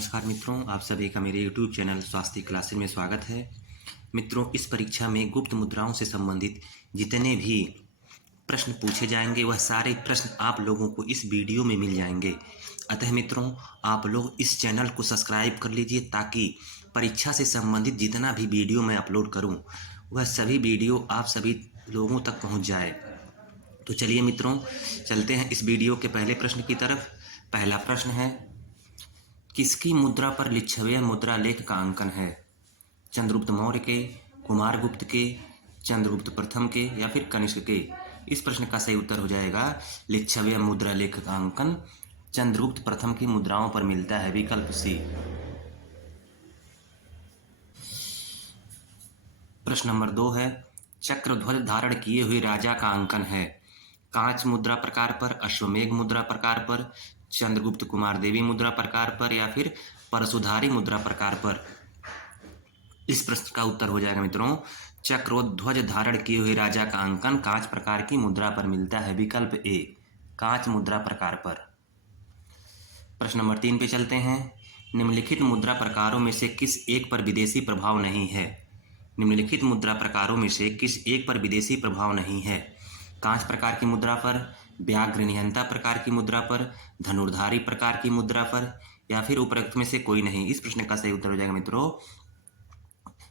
नमस्कार मित्रों, आप सभी का मेरे YouTube चैनल स्वास्थ्य क्लासेस में स्वागत है। मित्रों, इस परीक्षा में गुप्त मुद्राओं से संबंधित जितने भी प्रश्न पूछे जाएंगे वह सारे प्रश्न आप लोगों को इस वीडियो में मिल जाएंगे। अतः मित्रों, आप लोग इस चैनल को सब्सक्राइब कर लीजिए ताकि परीक्षा से संबंधित जितना भी वीडियो मैं अपलोड करूँ वह सभी वीडियो आप सभी लोगों तक पहुँच जाए। तो चलिए मित्रों, चलते हैं इस वीडियो के पहले प्रश्न की तरफ। पहला प्रश्न है, किसकी मुद्रा पर लिच्छवी मुद्रा लेख का अंकन है? चंद्रगुप्त मौर्य के, कुमारगुप्त के, चंद्रगुप्त प्रथम के या फिर कनिष्क के? इस प्रश्न का सही उत्तर हो जाएगा लिच्छवी मुद्रा लेख का अंकन चंद्रगुप्त प्रथम की मुद्राओं पर मिलता है, विकल्प सी। प्रश्न नंबर 2 है, चक्रध्वज धारण किए हुए राजा का अंकन है? कांच मुद्रा प्रकार पर, अश्वमेघ मुद्रा प्रकार पर, चंद्रगुप्त कुमार देवी मुद्रा प्रकार पर या फिर परशुधारी मुद्रा प्रकार पर? इस प्रश्न का उत्तर हो जाएगा मित्रों चक्रोध्वज धारण किए हुए राजा का अंकन कांच प्रकार की मुद्रा पर मिलता है, विकल्प ए, कांच मुद्रा प्रकार पर। प्रश्न नंबर 3 पे चलते हैं। निम्नलिखित मुद्रा प्रकारों में से किस एक पर विदेशी प्रभाव नहीं है? निम्नलिखित मुद्रा प्रकारों में से किस एक पर विदेशी प्रभाव नहीं है? कांच प्रकार की मुद्रा पर, व्याघ्र निहंता प्रकार की मुद्रा पर, धनुर्धारी प्रकार की मुद्रा पर या फिर उपरोक्त में से कोई नहीं? इस प्रश्न का सही उत्तर हो जाएगा मित्रों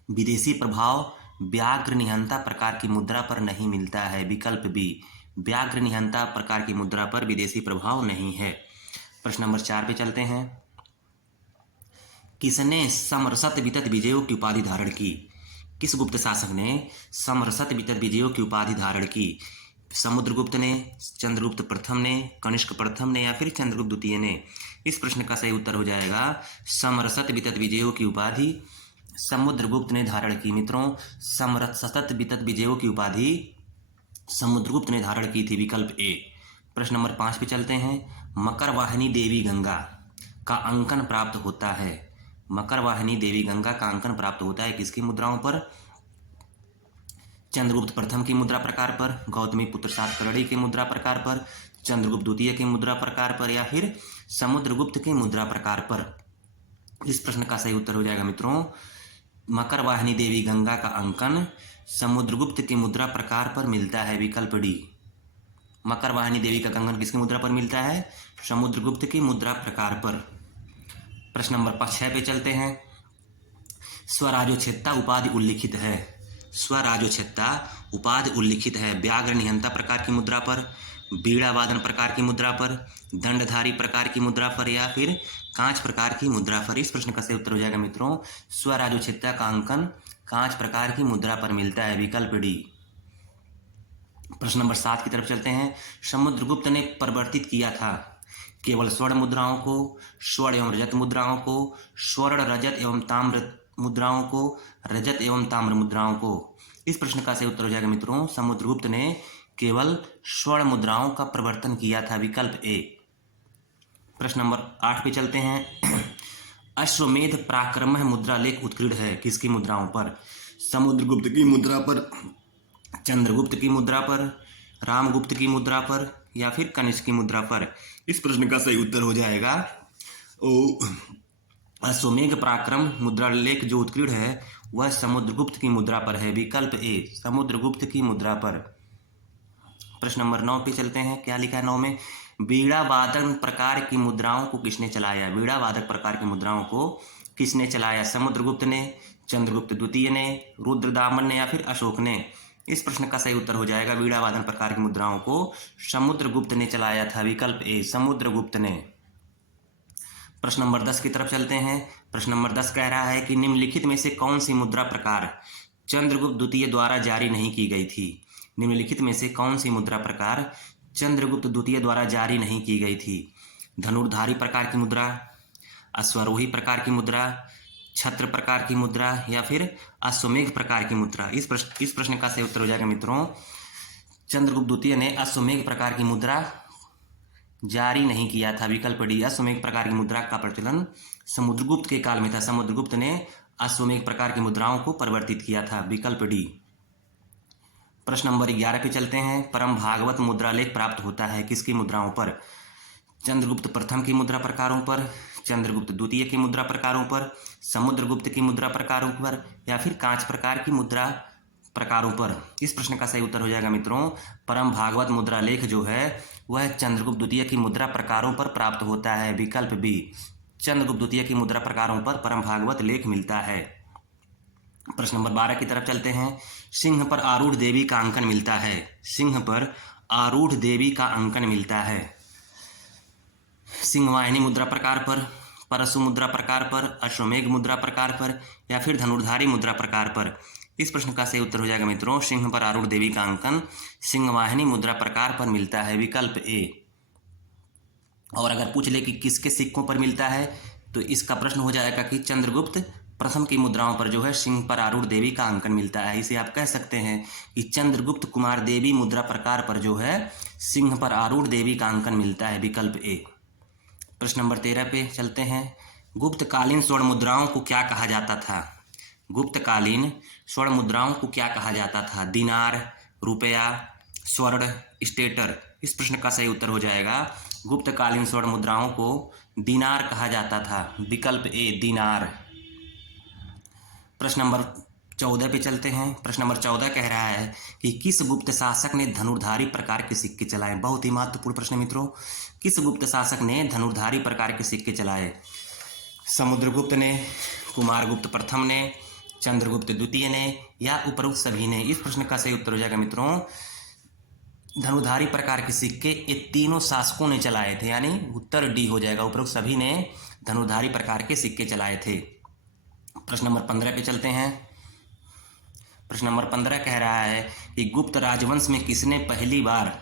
विदेशी प्रभाव व्याघ्र निहंता प्रकार की मुद्रा पर नहीं मिलता है, विकल्प बी, व्याघ्र निहंता प्रकार की मुद्रा पर विदेशी प्रभाव नहीं है। प्रश्न नंबर 4 पे चलते हैं। किसने समरसत वितत विजयों की उपाधि धारण की? किस गुप्त शासक ने समरसत वितत विजयों की उपाधि धारण की? समुद्रगुप्त ने, चंद्रगुप्त प्रथम ने, कनिष्क प्रथम ने या फिर चंद्रगुप्त द्वितीय ने? इस प्रश्न का सही उत्तर हो जाएगा समरसत वितत विजयों की उपाधि समुद्रगुप्त ने धारण की। मित्रों, समरसत वितत विजयों की उपाधि समुद्रगुप्त ने धारण की थी, विकल्प ए। प्रश्न नंबर 5 पे चलते हैं। मकर वाहिनी देवी गंगा का अंकन प्राप्त होता है? मकर वाहिनी देवी गंगा का अंकन प्राप्त होता है किसकी मुद्राओं पर? चंद्रगुप्त प्रथम की मुद्रा प्रकार पर, गौतमी पुत्र सातकर्णी के मुद्रा प्रकार पर, चंद्रगुप्त द्वितीय के मुद्रा प्रकार पर या फिर समुद्रगुप्त के मुद्रा प्रकार पर? इस प्रश्न का सही उत्तर हो जाएगा मित्रों मकर वाहिनी देवी गंगा का अंकन समुद्रगुप्त के मुद्रा प्रकार पर मिलता है, विकल्प डी। मकर वाहिनी देवी का अंकन किसकी मुद्रा पर मिलता है? समुद्रगुप्त की मुद्रा प्रकार पर। प्रश्न नंबर 6 पे चलते हैं। स्वराजोच्छेदता उपाधि उल्लिखित है? स्वराजोच्छेदता उपाधि उल्लिखित है व्याघ्र निहंता प्रकार की मुद्रा पर, बीड़ा वादन प्रकार की मुद्रा पर, दंडधारी प्रकार की मुद्रा पर या फिर कांच प्रकार की मुद्रा पर? इस प्रश्न का सही उत्तर हो जाएगा मित्रों स्वराजोच्छेदता का अंकन कांच प्रकार की मुद्रा पर मिलता है, विकल्प डी। प्रश्न नंबर 7 की तरफ चलते हैं। समुद्रगुप्त ने परिवर्तित किया था केवल स्वर्ण मुद्राओं को, स्वर्ण एवं रजत मुद्राओं को, स्वर्ण रजत एवं ताम्र मुद्राओं को, रजत एवं ताम्र मुद्राओं को? इस प्रश्न का सही उत्तर हो जाएगा मित्रों समुद्रगुप्त ने केवल स्वर्ण मुद्राओं का परिवर्तन किया था, विकल्प ए। प्रश्न नंबर 8 पे चलते हैं। अश्वमेध पराक्रम मुद्रा लेख उत्कीर्ण है किसकी मुद्राओं पर? समुद्रगुप्त की मुद्रा पर, चंद्रगुप्त की मुद्रा पर, रामगुप्त की मुद्रा पर या फिर कनिष्क की मुद्रा पर? इस प्रश्न का सही उत्तर हो जाएगा अश्वमेध पराक्रम मुद्रा लेख जो उत्कीर्ण है वह समुद्रगुप्त की मुद्रा पर है, विकल्प ए, समुद्रगुप्त की मुद्रा पर। प्रश्न नंबर 9 पे चलते हैं। क्या लिखा है 9 में? बीड़ा वादन प्रकार की मुद्राओं को किसने चलाया? बीड़ा वादक प्रकार की मुद्राओं को किसने चलाया? समुद्रगुप्त ने, चंद्रगुप्त द्वितीय ने, रुद्रदामन ने या फिर अशोक ने? इस प्रश्न का सही उत्तर हो जाएगा बीड़ा वादन प्रकार की मुद्राओं को समुद्रगुप्त ने चलाया था, विकल्प ए, समुद्रगुप्त ने। प्रश्न नंबर 10 की तरफ चलते हैं। प्रश्न नंबर 10 कह रहा है कि निम्नलिखित में से कौन सी मुद्रा प्रकार चंद्रगुप्त द्वितीय द्वारा जारी नहीं की गई थी? निम्नलिखित में से कौन सी मुद्रा प्रकार चंद्रगुप्त द्वितीय द्वारा जारी नहीं की गई थी? धनुर्धारी प्रकार की मुद्रा, अश्वरोही प्रकार की मुद्रा, छत्र प्रकार की मुद्रा या फिर अश्वमेघ प्रकार की मुद्रा? इस प्रश्न का सही उत्तर हो जाएगा मित्रों चंद्रगुप्त द्वितीय ने अश्वमेघ प्रकार की मुद्रा जारी नहीं किया था, विकल्प डी, अश्वमेघ प्रकार की मुद्रा का प्रचलन समुद्रगुप्त के काल में था। समुद्रगुप्त ने अश्वमेघ प्रकार की मुद्राओं को परिवर्तित किया था, विकल्प डी। प्रश्न नंबर 11 पे चलते हैं। परम भागवत मुद्रा लेख प्राप्त होता है किसकी मुद्राओं पर? चंद्रगुप्त प्रथम की मुद्रा प्रकारों पर, चंद्रगुप्त द्वितीय की मुद्रा प्रकारों पर, समुद्रगुप्त की मुद्रा प्रकारों पर, या फिर कांच प्रकार की मुद्रा प्रकारों पर। इस प्रश्न का सही उत्तर हो जाएगा मित्रों परम भागवत मुद्रा लेख जो है वह चंद्रगुप्त द्वितीय की मुद्रा प्रकारों पर प्राप्त होता है। विकल्प बी, चंद्रगुप्त द्वितीय की मुद्रा प्रकारों पर परम भागवत लेख मिलता है। प्रश्न नंबर 12 की तरफ चलते हैं। सिंह पर आरूढ़ देवी का अंकन मिलता है। सिंह पर आरूढ़ देवी का अंकन मिलता है सिंहवाहिनी मुद्रा प्रकार पर, परशु मुद्रा प्रकार पर, अश्वमेघ मुद्रा प्रकार पर, या फिर धनुर्धारी मुद्रा प्रकार पर। इस प्रश्न का सही उत्तर हो जाएगा मित्रों सिंह पर आरूढ़ देवी का अंकन सिंहवाहिनी मुद्रा प्रकार पर मिलता है। विकल्प ए। और अगर पूछ ले कि किसके सिक्कों पर मिलता है तो इसका प्रश्न हो जाएगा कि चंद्रगुप्त प्रथम की मुद्राओं पर जो है सिंह पर आरूढ़ देवी का अंकन मिलता है। इसे आप कह सकते हैं कि चंद्रगुप्त कुमार देवी मुद्रा प्रकार पर जो है सिंह पर आरूढ़ देवी का अंकन मिलता है। विकल्प ए। प्रश्न नंबर 13 पे चलते हैं। गुप्तकालीन स्वर्ण मुद्राओं को क्या कहा जाता था? गुप्तकालीन स्वर्ण मुद्राओं को क्या कहा जाता था? दिनार, रुपया, स्वर्ण, स्टेटर। इस प्रश्न का सही उत्तर हो जाएगा गुप्तकालीन स्वर्ण मुद्राओं को दिनार कहा जाता था। विकल्प ए, दिनार। प्रश्न नंबर 14 पे चलते हैं। प्रश्न नंबर 14 कह रहा है कि किस गुप्त शासक ने धनुर्धारी प्रकार के सिक्के चलाए? बहुत ही महत्वपूर्ण प्रश्न मित्रों। किस गुप्त शासक ने धनुर्धारी प्रकार के सिक्के चलाए? समुद्रगुप्त ने, कुमारगुप्त प्रथम ने, चंद्रगुप्त द्वितीय ने, या उपरोक्त सभी ने? इस प्रश्न का सही उत्तर हो जाएगा मित्रों धनुर्धारी प्रकार के सिक्के ये तीनों शासकों ने चलाए थे, यानी उत्तर डी हो जाएगा। उपरोक्त सभी ने धनुर्धारी प्रकार के सिक्के चलाए थे। प्रश्न नंबर 15 पे चलते हैं। प्रश्न नंबर 15 कह रहा है कि गुप्त राजवंश में किसने पहली बार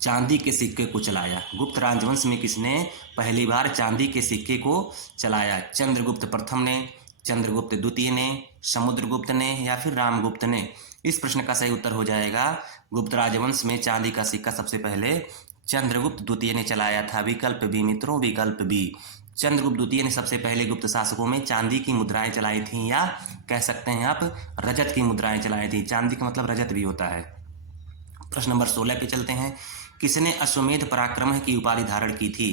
चांदी के सिक्के को चलाया? गुप्त राजवंश में किसने पहली बार चांदी के सिक्के को चलाया? चंद्रगुप्त प्रथम ने, चंद्रगुप्त द्वितीय ने, समुद्रगुप्त ने, या फिर रामगुप्त ने? इस प्रश्न का सही उत्तर हो जाएगा गुप्त राजवंश में चांदी का सिक्का सबसे पहले चंद्रगुप्त द्वितीय ने चलाया था। विकल्प बी मित्रों, विकल्प बी। चंद्रगुप्त द्वितीय ने सबसे पहले गुप्त शासकों में चांदी की मुद्राएं चलाई थीं, या कह सकते हैं आप रजत की मुद्राएं चलाई थी। चांदी का मतलब रजत भी होता है। प्रश्न नंबर 16 पे चलते हैं। किसने अश्वमेध पराक्रम की उपाधि धारण की थी?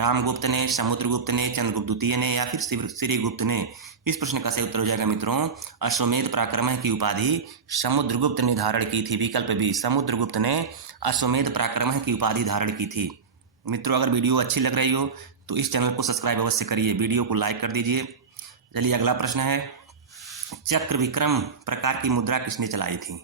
रामगुप्त ने, समुद्रगुप्त ने, चंद्रगुप्त द्वितीय ने, या फिर श्रीगुप्त ने? इस प्रश्न का सही उत्तर हो जाएगा मित्रों अश्वमेध पराक्रम की उपाधि समुद्रगुप्त ने धारण की थी। विकल्प बी, समुद्रगुप्त ने अश्वमेध पराक्रम की उपाधि धारण की थी। मित्रों अगर वीडियो अच्छी लग रही हो तो इस चैनल को सब्सक्राइब अवश्य करिए, वीडियो को लाइक कर दीजिए। चलिए अगला प्रश्न है, चक्र विक्रम प्रकार की मुद्रा किसने चलाई थी?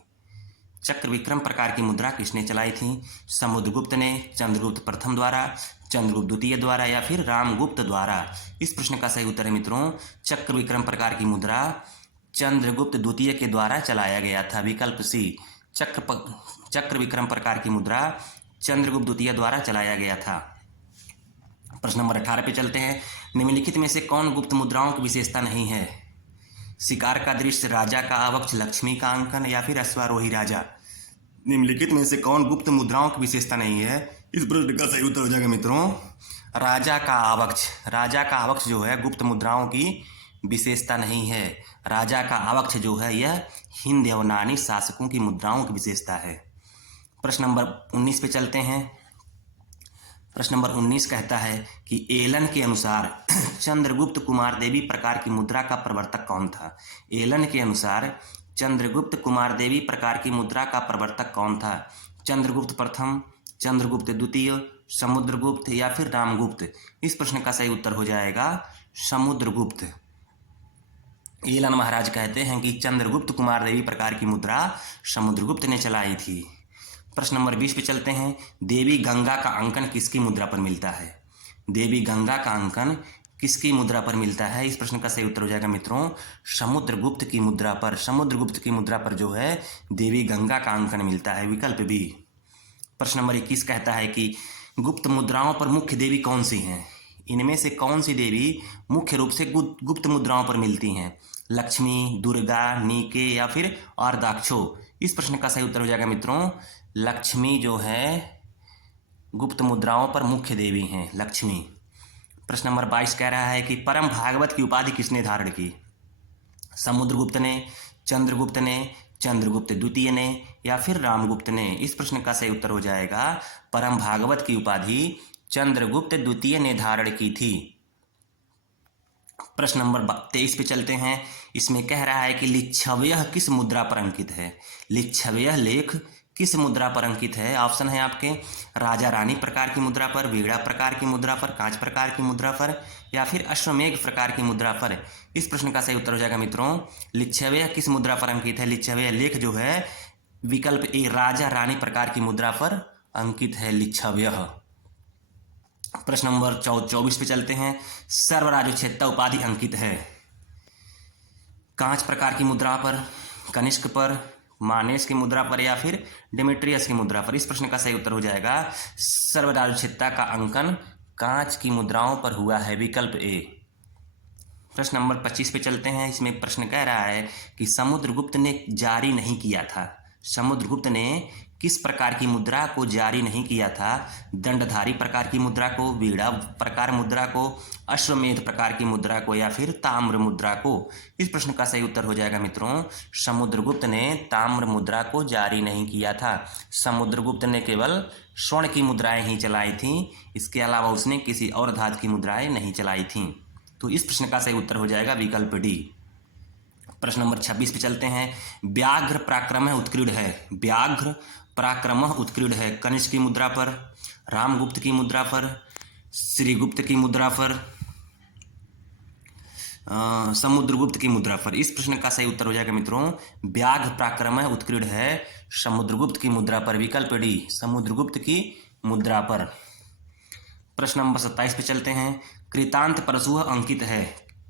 चक्र विक्रम प्रकार की मुद्रा किसने चलाई थी? समुद्रगुप्त ने, चंद्रगुप्त प्रथम द्वारा, चंद्रगुप्त द्वितीय द्वारा, या फिर रामगुप्त द्वारा? इस प्रश्न का सही उत्तर है मित्रों चक्र विक्रम प्रकार की मुद्रा चंद्रगुप्त द्वितीय के द्वारा चलाया गया था। विकल्प सी, चक्र विक्रम प्रकार की मुद्रा चंद्रगुप्त द्वितीय द्वारा चलाया गया था। प्रश्न नंबर 18 पे चलते हैं। निम्नलिखित में से कौन गुप्त मुद्राओं की विशेषता नहीं है? शिकार का दृश्य, राजा का आवक्ष, लक्ष्मी का अंकन, या फिर अश्वारोही राजा? निम्नलिखित में से कौन गुप्त मुद्राओं की विशेषता नहीं है? इस प्रश्न का सही उत्तर हो जाएगा मित्रों राजा का आवक्ष। राजा का आवक्ष जो है गुप्त मुद्राओं की विशेषता नहीं है। राजा का आवक्ष जो है यह हिंद यवनानी शासकों की मुद्राओं की विशेषता है। प्रश्न नंबर 19 पे चलते हैं। प्रश्न नंबर 19 कहता है कि एलन के अनुसार चंद्रगुप्त कुमार देवी प्रकार की मुद्रा का प्रवर्तक कौन था? एलन के अनुसार चंद्रगुप्त कुमार देवी प्रकार की मुद्रा का प्रवर्तक कौन था? चंद्रगुप्त प्रथम, चंद्रगुप्त द्वितीय, समुद्रगुप्त, या फिर रामगुप्त? इस प्रश्न का सही उत्तर हो जाएगा समुद्रगुप्त। एलन महाराज कहते हैं कि चंद्रगुप्त कुमार देवी प्रकार की मुद्रा समुद्रगुप्त ने चलाई थी। प्रश्न नंबर 20 पे चलते हैं। देवी गंगा का अंकन किसकी मुद्रा पर मिलता है? देवी गंगा का अंकन किसकी मुद्रा पर मिलता है? इस प्रश्न का सही उत्तर हो जाएगा मित्रों समुद्रगुप्त की मुद्रा पर। समुद्रगुप्त की मुद्रा पर जो है देवी गंगा का अंकन मिलता है। विकल्प बी। प्रश्न नंबर 21 कहता है कि गुप्त मुद्राओं पर मुख्य देवी कौन सी हैं? इनमें से कौन सी देवी मुख्य रूप से गुप्त मुद्राओं पर मिलती हैं? लक्ष्मी, दुर्गा, नीके, या फिर अर्धाक्षो? इस प्रश्न का सही उत्तर हो जाएगा मित्रों लक्ष्मी जो है गुप्त मुद्राओं पर मुख्य देवी हैं, लक्ष्मी। प्रश्न नंबर 22 कह रहा है कि परम भागवत की उपाधि किसने धारण की? समुद्रगुप्त ने, चंद्रगुप्त ने, चंद्रगुप्त द्वितीय ने, या फिर रामगुप्त ने? इस प्रश्न का सही उत्तर हो जाएगा परम भागवत की उपाधि चंद्रगुप्त द्वितीय ने धारण की थी। प्रश्न नंबर 23 पे चलते हैं। इसमें कह रहा है कि लिच्छव्य किस मुद्रा पर अंकित है। लिच्छव्य लेख किस मुद्रा पर अंकित है। ऑप्शन है आपके राजा रानी प्रकार की मुद्रा पर, वीणा प्रकार की मुद्रा पर, कांच प्रकार की मुद्रा पर, या फिर अश्वमेघ प्रकार की मुद्रा पर। इस प्रश्न का सही उत्तर हो जाएगा मित्रों लिच्छव्य किस मुद्रा पर अंकित है। लिच्छव्य लेख जो है विकल्प ए राजा रानी प्रकार की मुद्रा पर अंकित है लिच्छव्य। प्रश्न नंबर 24 पे चलते हैं। सर्वराजोचित उपाधि अंकित है कांच प्रकार की मुद्रा पर, कनिष्क पर, मानेस की मुद्रा पर, या फिर डेमेट्रियस की मुद्रा पर। इस प्रश्न का सही उत्तर हो जाएगा सर्वराजोचितता का अंकन कांच की मुद्राओं पर हुआ है, विकल्प ए। प्रश्न नंबर 25 पे चलते हैं। इसमें प्रश्न कह रहा है कि समुद्रगुप्त ने जारी नहीं किया था। समुद्रगुप्त ने किस प्रकार की मुद्रा को जारी नहीं किया था। दंडधारी प्रकार की मुद्रा को, वीणा प्रकार मुद्रा को, अश्वमेध प्रकार की मुद्रा को, या फिर ताम्र मुद्रा को। इस प्रश्न का सही उत्तर हो जाएगा मित्रों समुद्रगुप्त ने ताम्र मुद्रा को जारी नहीं किया था। समुद्रगुप्त ने केवल स्वर्ण की मुद्राएं ही चलाई थीं, इसके अलावा उसने किसी और धातु की मुद्राएं नहीं चलाई थीं। तो इस प्रश्न का सही उत्तर हो जाएगा विकल्प डी। प्रश्न नंबर 26 पे चलते हैं। व्याघ्र पराक्रम उत्कीर्ण है। व्याघ्र पराक्रम उत्कीर्ण है कनिष्क की मुद्रा पर, रामगुप्त की मुद्रा पर, श्रीगुप्त की मुद्रा पर, समुद्रगुप्त की मुद्रा पर। इस प्रश्न का सही उत्तर हो जाएगा मित्रों व्याघ्र पराक्रम उत्कीर्ण है समुद्रगुप्त की मुद्रा पर, विकल्प डी समुद्रगुप्त की मुद्रा पर। प्रश्न नंबर 27 पे चलते हैं। कृतांत परशुः अंकित है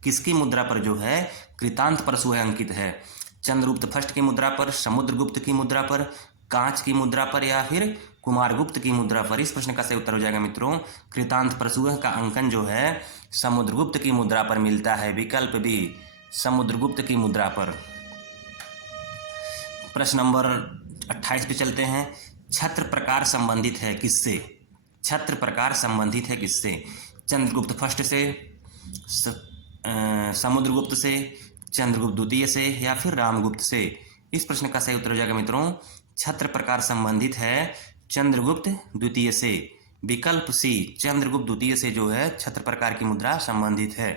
किसकी मुद्रा पर जो है कृतांत परशुः अंकित है। चंद्रगुप्त फर्स्ट की मुद्रा पर, समुद्रगुप्त की मुद्रा पर, कांच की मुद्रा पर, या फिर कुमारगुप्त की मुद्रा पर। इस प्रश्न का सही उत्तर हो जाएगा मित्रों कृतांत परशुः का अंकन जो है समुद्रगुप्त की मुद्रा पर मिलता है, विकल्प बी समुद्रगुप्त की मुद्रा पर। प्रश्न नंबर 28 पे चलते हैं। छत्र प्रकार संबंधित है किससे। छत्र प्रकार संबंधित है किससे। चंद्रगुप्त फर्स्ट से, समुद्रगुप्त से, चंद्रगुप्त द्वितीय से, या फिर रामगुप्त से। इस प्रश्न का सही उत्तर हो जाएगा मित्रों छत्र प्रकार संबंधित है चंद्रगुप्त द्वितीय से, विकल्प सी चंद्रगुप्त द्वितीय से जो है छत्र प्रकार की मुद्रा संबंधित है।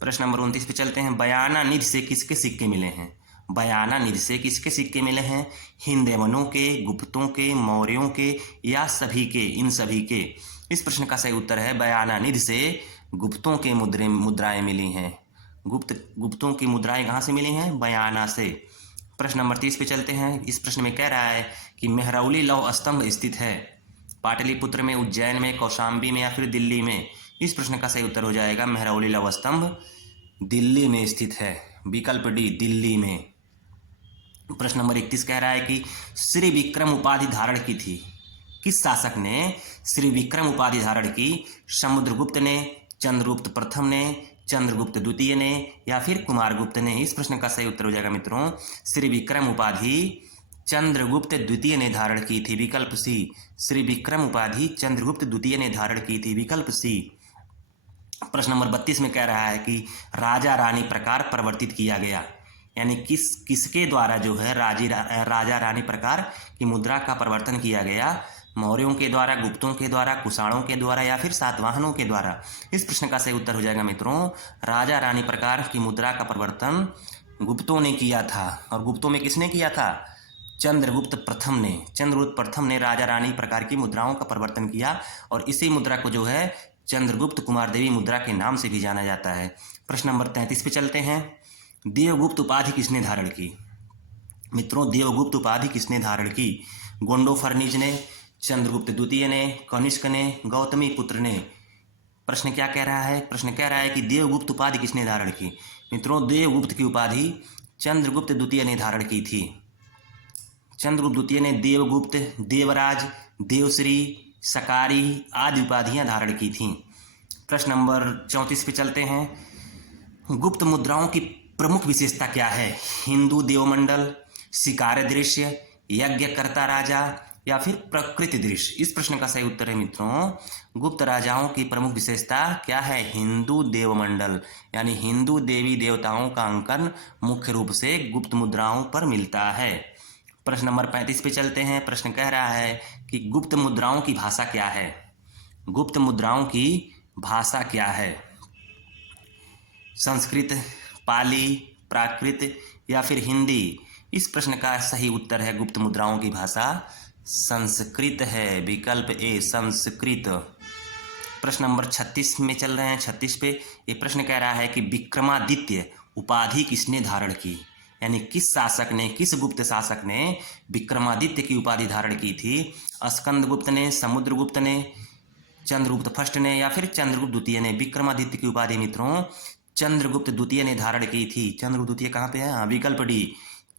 प्रश्न नंबर 29 पे चलते हैं। बयाना निधि से किसके सिक्के मिले हैं। बयाना निधि से किसके सिक्के मिले हैं। हिंदेवनों के, गुप्तों के, मौर्यों के, या सभी के, इन सभी के। इस प्रश्न का सही उत्तर है बयाना निधि से गुप्तों के मुद्राएं मिली हैं। गुप्तों की मुद्राएं कहाँ से मिली हैं बयाना से। प्रश्न नंबर 30 पे चलते हैं। इस प्रश्न में कह रहा है कि मेहरौली लौह स्तंभ स्थित है पाटलिपुत्र में, उज्जैन में, कौशाम्बी में, या फिर दिल्ली में। इस प्रश्न का सही उत्तर हो जाएगा मेहरौली लौह स्तंभ दिल्ली में स्थित है, विकल्प डी दिल्ली में। प्रश्न नंबर 31 कह रहा है कि श्री विक्रम उपाधि धारण की थी। किस शासक ने श्री विक्रम उपाधि धारण की। समुद्रगुप्त ने, चंद्रगुप्त प्रथम ने, चंद्रगुप्त द्वितीय ने, या फिर कुमारगुप्त ने। इस प्रश्न का सही उत्तर हो जाएगा मित्रों श्री विक्रम उपाधि चंद्रगुप्त द्वितीय ने धारण की थी, विकल्प सी श्री विक्रम उपाधि चंद्रगुप्त द्वितीय ने धारण की थी, विकल्प सी। प्रश्न नंबर 32 में कह रहा है कि राजा रानी प्रकार परिवर्तित किया गया, यानी किसके द्वारा जो है राजा रानी प्रकार की मुद्रा का परिवर्तन किया गया। मौर्यों के द्वारा, गुप्तों के द्वारा, कुषाणों के द्वारा, या फिर सातवाहनों के द्वारा। इस प्रश्न का सही उत्तर हो जाएगा मित्रों राजा रानी प्रकार की मुद्रा का परिवर्तन गुप्तों ने किया था। और गुप्तों में किसने किया था चंद्रगुप्त प्रथम ने। चंद्रगुप्त प्रथम ने राजा रानी प्रकार की मुद्राओं का परिवर्तन किया, और इसी मुद्रा को जो है चंद्रगुप्त कुमार देवी मुद्रा के नाम से भी जाना जाता है। प्रश्न नंबर 33 पे चलते हैं। देवगुप्त उपाधि किसने धारण की। मित्रों देवगुप्त उपाधि किसने धारण की। गोंडोफर्निज ने, चंद्रगुप्त द्वितीय ने, कनिष्क ने, गौतमी पुत्र ने। प्रश्न क्या कह रहा है। प्रश्न कह रहा है कि देवगुप्त उपाधि किसने धारण की। मित्रों देवगुप्त की उपाधि चंद्रगुप्त द्वितीय ने धारण की थी। चंद्रगुप्त द्वितीय ने देवगुप्त, देवराज, देवश्री, सकारी आदि उपाधियां धारण की थीं। प्रश्न नंबर 34 पे चलते हैं। गुप्त मुद्राओं की प्रमुख विशेषता क्या है। हिंदू देवमंडल, शिकार दृश्य, यज्ञकर्ता राजा, या फिर प्रकृति दृश्य। इस प्रश्न का सही उत्तर है मित्रों गुप्त राजाओं की प्रमुख विशेषता क्या है हिंदू देवमंडल, यानी हिंदू देवी देवताओं का अंकन मुख्य रूप से गुप्त मुद्राओं पर मिलता है। प्रश्न नंबर 35 पे चलते हैं। प्रश्न कह रहा है कि गुप्त मुद्राओं की भाषा क्या है। गुप्त मुद्राओं की भाषा क्या है। संस्कृत, पाली, प्राकृत या फिर हिंदी? इस प्रश्न का सही उत्तर है गुप्त मुद्राओं की भाषा संस्कृत है, विकल्प ए संस्कृत। प्रश्न नंबर 36 में चल रहे हैं, 36 पे। ये प्रश्न कह रहा है कि विक्रमादित्य उपाधि किसने धारण की, यानी किस शासक ने, किस गुप्त शासक ने विक्रमादित्य की उपाधि धारण की थी? स्कंदगुप्त ने, समुद्रगुप्त ने, चंद्रगुप्त फर्स्ट ने या फिर चंद्रगुप्त द्वितीय ने? विक्रमादित्य की उपाधि मित्रों चंद्रगुप्त द्वितीय ने धारण की थी। चंद्रगुप्त द्वितीय कहाँ पे है? हाँ, विकल्प डी,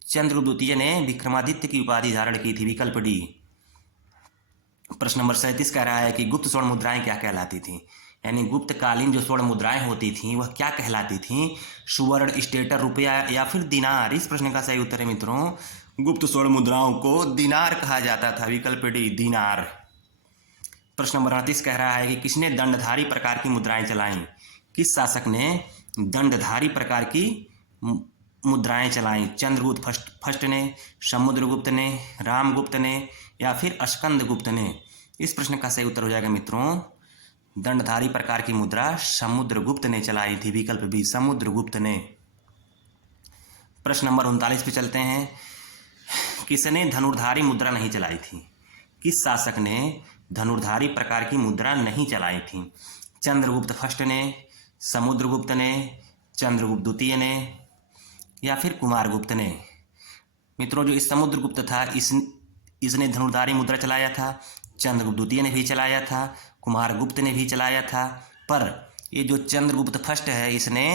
चंद्रगुप्त द्वितीय ने विक्रमादित्य की उपाधि धारण की थी, विकल्प डी। प्रश्न नंबर 37 कह रहा है कि गुप्त स्वर्ण मुद्राएं क्या कहलाती थी, यानी गुप्त कालीन जो स्वर्ण मुद्राएं होती थीं वह क्या कहलाती थीं? सुवर्ण, स्टेटर, रुपया या फिर दिनार? इस प्रश्न का सही उत्तर है मित्रों गुप्त स्वर्ण मुद्राओं को दिनार कहा जाता था, विकल्प डी दिनार। प्रश्न नंबर 38 कह रहा है कि किसने दंडधारी प्रकार की मुद्राएं चलाई? किस शासक ने दंडधारी प्रकार की मुद्राएं चलाई? चंद्रगुप्त फर्स्ट ने, समुद्रगुप्त ने, रामगुप्त ने या फिर स्कंदगुप्त ने? इस प्रश्न का सही उत्तर हो जाएगा मित्रों दंडधारी प्रकार की मुद्रा समुद्रगुप्त ने चलाई थी, विकल्प बी समुद्रगुप्त ने। प्रश्न नंबर 39 पे चलते हैं। किसने धनुर्धारी मुद्रा नहीं चलाई थी? किस शासक ने धनुर्धारी प्रकार की मुद्रा नहीं चलाई थी? चंद्रगुप्त फर्स्ट ने, समुद्रगुप्त ने, चंद्रगुप्त द्वितीय ने या फिर कुमारगुप्त ने? मित्रों जो इस समुद्रगुप्त था इसने धनुर्धारी मुद्रा चलाया था, चंद्रगुप्त द्वितीय ने भी चलाया था, कुमारगुप्त ने भी चलाया था, पर ये जो चंद्रगुप्त फर्स्ट है इसने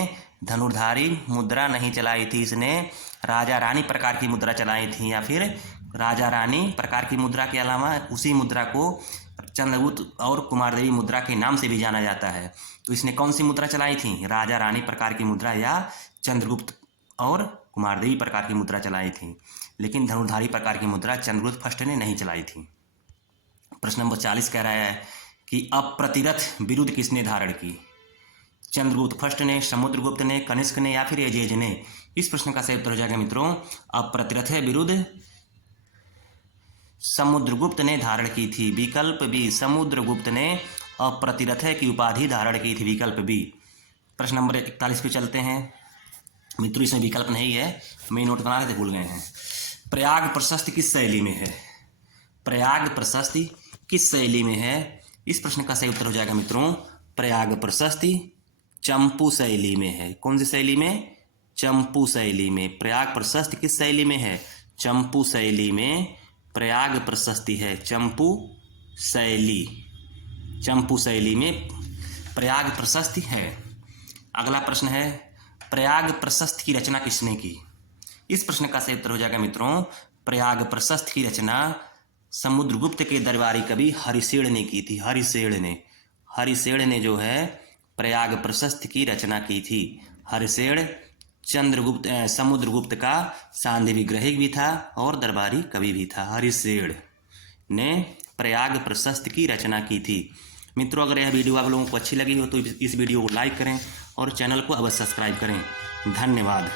धनुर्धारी मुद्रा नहीं चलाई थी, इसने राजा रानी प्रकार की मुद्रा चलाई थी या फिर राजा रानी प्रकार की मुद्रा के अलावा उसी मुद्रा को चंद्रगुप्त और कुमारदेवी मुद्रा के नाम से भी जाना जाता है। तो इसने कौन सी मुद्रा चलाई थी? राजा रानी प्रकार की मुद्रा या चंद्रगुप्त और कुमारदेवी प्रकार की मुद्रा चलाई थी, लेकिन धनुर्धारी प्रकार की मुद्रा चंद्रगुप्त फर्स्ट ने नहीं चलाई थी। प्रश्न नंबर 40 कह रहा है कि अप्रतिरथ विरुद्ध किसने धारण की? चंद्रगुप्त फर्स्ट ने, समुद्रगुप्त ने, कनिष्क ने या फिर एजेज ने? इस प्रश्न का सही उत्तर हो जाएगा मित्रों अप्रतिरथ विरुद्ध समुद्रगुप्त ने धारण की थी, विकल्प बी समुद्रगुप्त ने अप्रतिरथ की उपाधि धारण की थी, विकल्प बी। प्रश्न नंबर 41 पे चलते हैं मित्रों, इसमें विकल्प नहीं है, मैं नोट बना रहे थे भूल गए हैं। प्रयाग प्रशस्ति किस शैली में है? प्रयाग प्रशस्ति किस शैली में है? इस प्रश्न का सही उत्तर हो जाएगा मित्रों प्रयाग प्रशस्ति चंपू शैली में है। कौन सी शैली में? चंपू शैली में। प्रयाग प्रशस्ति किस शैली में है? चंपू शैली में प्रयाग प्रशस्ति है, चंपू शैली, चंपू शैली में प्रयाग प्रशस्ति है। अगला प्रश्न है प्रयाग प्रशस्ति की रचना किसने की? इस प्रश्न का सही उत्तर हो जाएगा मित्रों प्रयाग प्रशस्ति की रचना समुद्रगुप्त के दरबारी कवि हरिसेन ने की थी। हरिसेन ने जो है प्रयाग प्रशस्ति की रचना की थी। हरिसेन समुद्रगुप्त का सांध्य ग्रहिक भी था और दरबारी कवि भी था। हरिसेन ने प्रयाग प्रशस्ति की रचना की थी। मित्रों अगर यह वीडियो आप लोगों को अच्छी लगी हो तो इस वीडियो को लाइक करें और चैनल को अवश्य सब्सक्राइब करें। धन्यवाद।